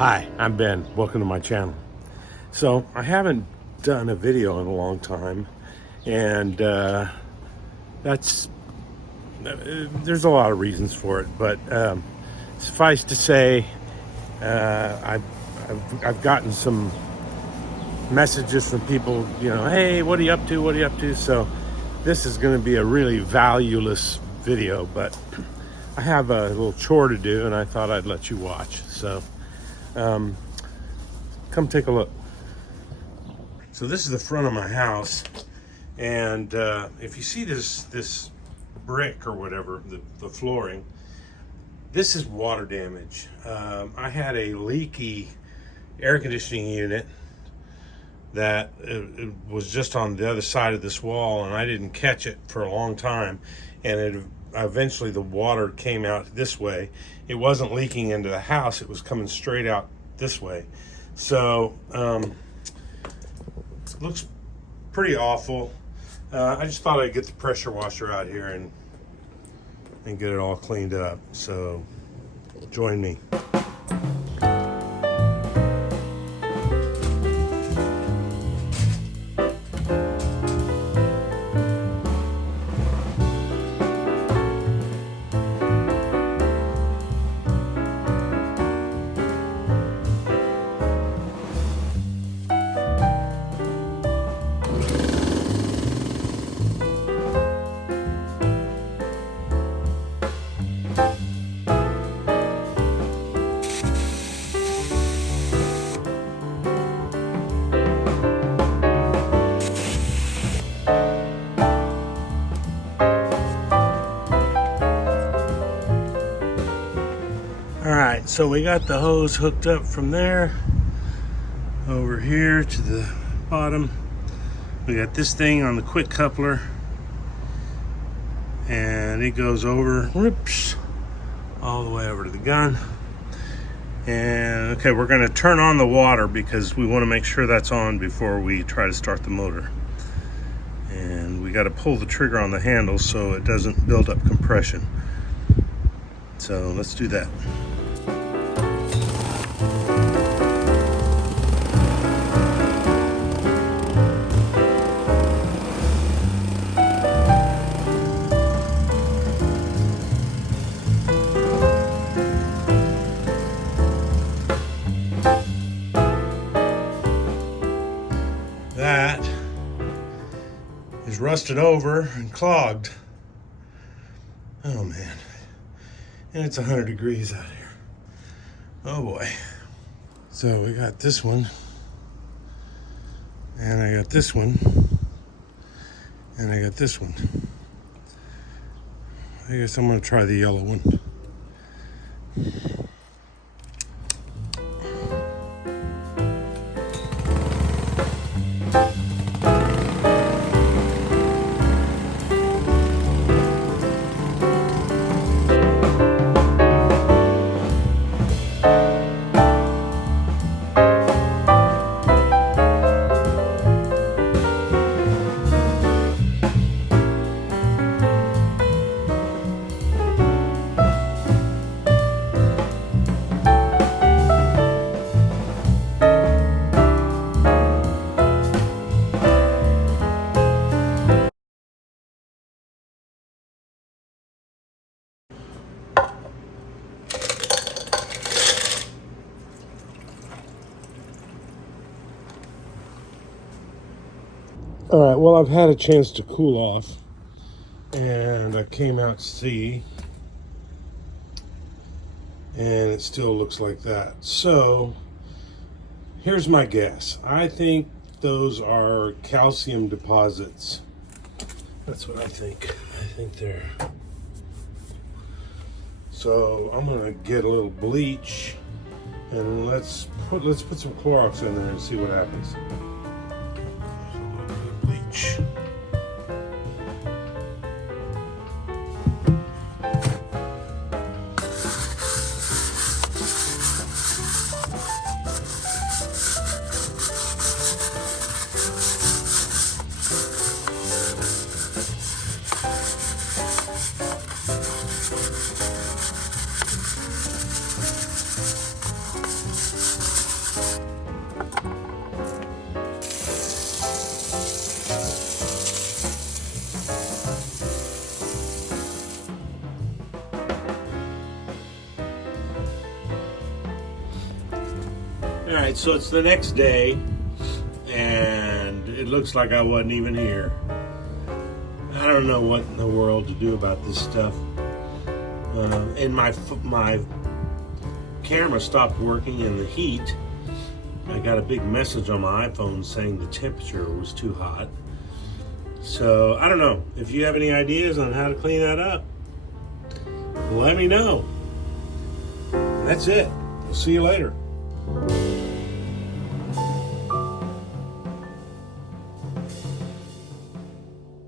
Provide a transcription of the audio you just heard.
Hi, I'm Ben. Welcome to my channel. So I haven't done a video in a long time, and there's a lot of reasons for it. But suffice to say, I've gotten some messages from people. Hey, what are you up to? What are you up to? So this is going to be a really valueless video, but I have a little chore to do, and I thought I'd let you watch. So. Come take a look. So this is the front of my house, and if you see this brick or whatever, the flooring, this is water damage. I had a leaky air conditioning unit that it was just on the other side of this wall, and I didn't catch it for a long time, and eventually the water came out this way. It wasn't leaking into the house, it was coming straight out this way. So looks pretty awful. I just thought I'd get the pressure washer out here and get it all cleaned up. So join me. Alright, so we got the hose hooked up from there over here to the bottom. We got this thing on the quick coupler, and it goes over, whoops, all the way over to the gun. And okay, we're going to turn on the water because we want to make sure that's on before we try to start the motor. And we got to pull the trigger on the handle so it doesn't build up compression. So let's do that. That is rusted over and clogged. Oh man. And it's 100 degrees out here. Oh boy. So we got this one, and I got this one, and I got this one. I guess I'm gonna try the yellow one. All right, well, I've had a chance to cool off, and I came out to see, and it still looks like that. So here's my guess. I think those are calcium deposits. That's what I think. I think they're. So I'm gonna get a little bleach, and let's put some Clorox in there and see what happens. All right, so it's the next day, and it looks like I wasn't even here. I don't know what in the world to do about this stuff. And my camera stopped working in the heat. I got a big message on my iPhone saying the temperature was too hot. So I don't know. If you have any ideas on how to clean that up, let me know. That's it. We'll see you later.